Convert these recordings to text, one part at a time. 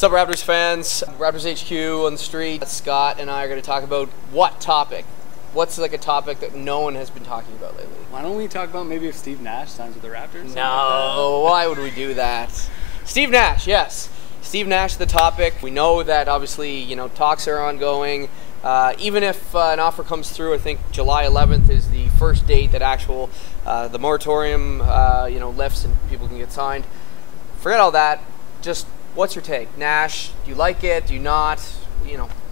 What's up, Raptors fans? Raptors HQ on the street. Scott and I are going to talk about what topic? What's like a topic that no one has been talking about lately? Why don't we talk about maybe if Steve Nash signs with the Raptors? No, why would we do that? Steve Nash, yes. Steve Nash, the topic. We know that obviously, talks are ongoing. Even if an offer comes through, I think July 11th is the first date that the moratorium, lifts and people can get signed. Forget all that. Just what's your take? Nash, do you like it? Do you not?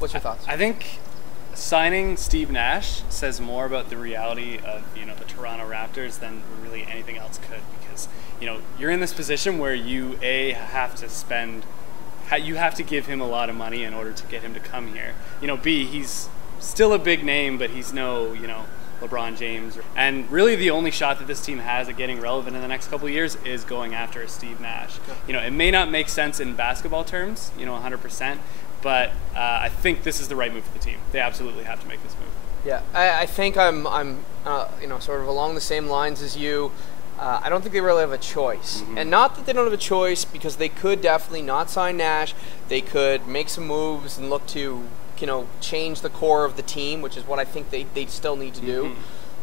What's your thoughts? I think signing Steve Nash says more about the reality of, the Toronto Raptors than really anything else could, because, you're in this position where you have to give him a lot of money in order to get him to come here. B, he's still a big name, but he's no, LeBron James. And really the only shot that this team has at getting relevant in the next couple of years is going after a Steve Nash. It may not make sense in basketball terms, 100%, but I think this is the right move for the team. They absolutely have to make this move. Yeah, I think I'm sort of along the same lines as you. I don't think they really have a choice. Mm-hmm. And not that they don't have a choice, because they could definitely not sign Nash. They could make some moves and look to, change the core of the team, which is what I think they still need to do.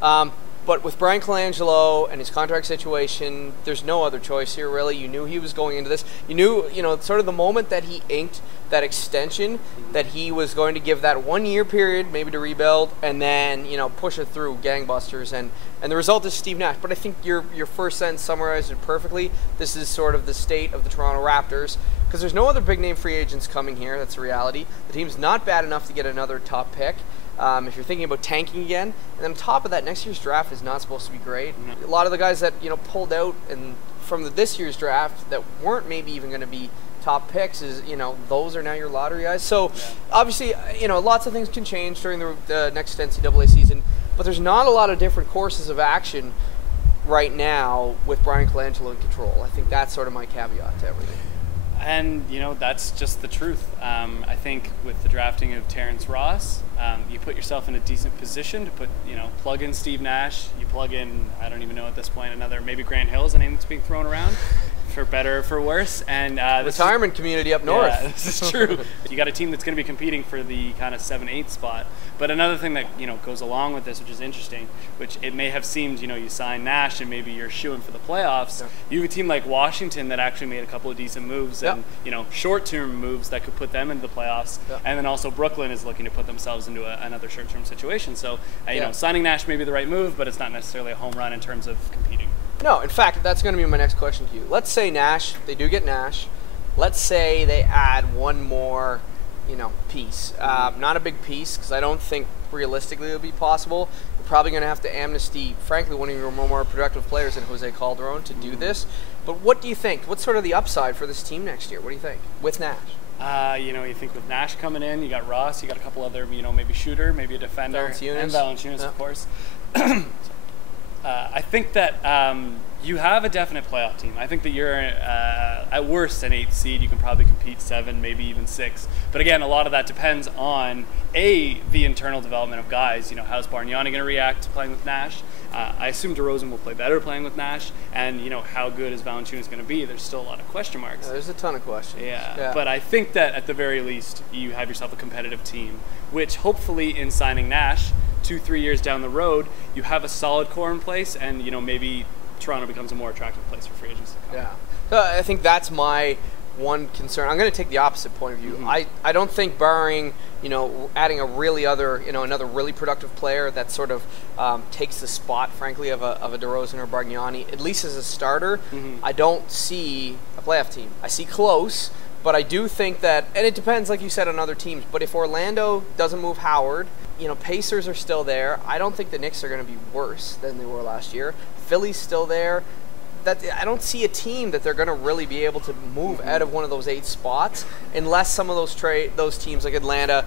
Mm-hmm. But with Brian Colangelo and his contract situation, there's no other choice here, really. You knew he was going into this. You knew, sort of the moment that he inked that extension, that he was going to give that 1 year period, maybe to rebuild, and then, push it through gangbusters. And the result is Steve Nash. But I think your first sentence summarized it perfectly. This is sort of the state of the Toronto Raptors, because there's no other big-name free agents coming here. That's the reality. The team's not bad enough to get another top pick. If you're thinking about tanking again. And then on top of that, next year's draft is not supposed to be great. A lot of the guys that, pulled out from this year's draft that weren't maybe even going to be top picks is, those are now your lottery guys. So, obviously, lots of things can change during the next NCAA season, but there's not a lot of different courses of action right now with Brian Colangelo in control. I think that's sort of my caveat to everything. And, that's just the truth. I think with the drafting of Terrence Ross, you put yourself in a decent position to plug in Steve Nash. You plug in, I don't even know at this point, maybe Grant Hill is a name that's being thrown around, for better or for worse. And retirement community up north. Yeah, this is true. You got a team that's going to be competing for the kind of 7-8 spot. But another thing that goes along with this, which is interesting, which it may have seemed, you sign Nash and maybe you're shooing for the playoffs. Yeah. You have a team like Washington that actually made a couple of decent moves and short-term moves that could put them into the playoffs. Yeah. And then also Brooklyn is looking to put themselves into another short-term situation. So signing Nash may be the right move, but it's not necessarily a home run in terms of competing. No, in fact, that's going to be my next question to you. Let's say Nash, they do get Nash. Let's say they add one more, piece. Not a big piece, because I don't think realistically it would be possible. You're probably going to have to amnesty, frankly, one of your more productive players in Jose Calderon to do this. But what do you think? What's sort of the upside for this team next year? What do you think with Nash? You think with Nash coming in, you got Ross, you got a couple other, maybe shooter, maybe a defender, and Valanciunas, of course. I think that you have a definite playoff team. I think that you're at worst an 8th seed. You can probably compete 7, maybe even 6. But again, a lot of that depends on the internal development of guys. How's Bargnani going to react to playing with Nash? I assume DeRozan will play better playing with Nash. And how good is Valanciunas going to be? There's still a lot of question marks. Yeah, there's a ton of questions. Yeah, but I think that at the very least you have yourself a competitive team, which hopefully in signing Nash 2-3 years down the road, you have a solid core in place, and maybe Toronto becomes a more attractive place for free agents to come. Yeah, so I think that's my one concern. I'm going to take the opposite point of view. Mm-hmm. I don't think barring adding another really productive player that sort of takes the spot, frankly, of a DeRozan or Bargnani, at least as a starter. Mm-hmm. I don't see a playoff team. I see close. But I do think that, and it depends, like you said, on other teams. But if Orlando doesn't move Howard, Pacers are still there. I don't think the Knicks are going to be worse than they were last year. Philly's still there. I don't see a team that they're going to really be able to move out of one of those 8 spots unless some of those teams like Atlanta,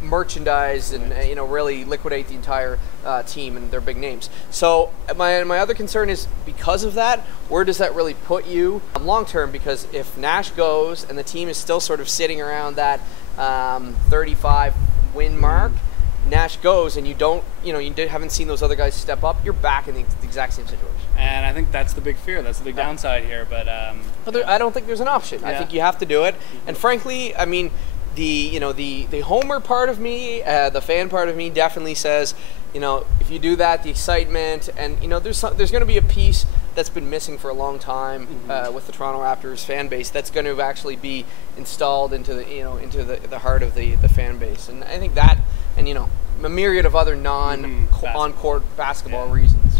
merchandise and really liquidate the entire team and their big names. So my other concern is, because of that, where does that really put you long term? Because if Nash goes and the team is still sort of sitting around that 35 win mark, Nash goes and you don't, haven't seen those other guys step up, you're back in the exact same situation. And I think that's the big fear. That's the big downside here. But I don't think there's an option. I think you have to do it. And frankly, I mean, the homer part of me, the fan part of me definitely says, if you do that, the excitement, and there's going to be a piece that's been missing for a long time with the Toronto Raptors fan base that's going to actually be installed into the heart of the fan base. And I think that, and a myriad of other on-court basketball reasons.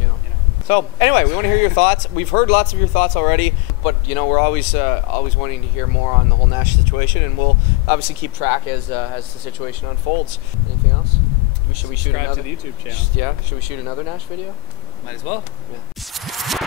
So anyway, we want to hear your thoughts. We've heard lots of your thoughts already, but we're always wanting to hear more on the whole Nash situation, and we'll obviously keep track as the situation unfolds. Anything else? Should we shoot Subscribe another to the YouTube channel? Yeah. Should we shoot another Nash video? Might as well. Yeah.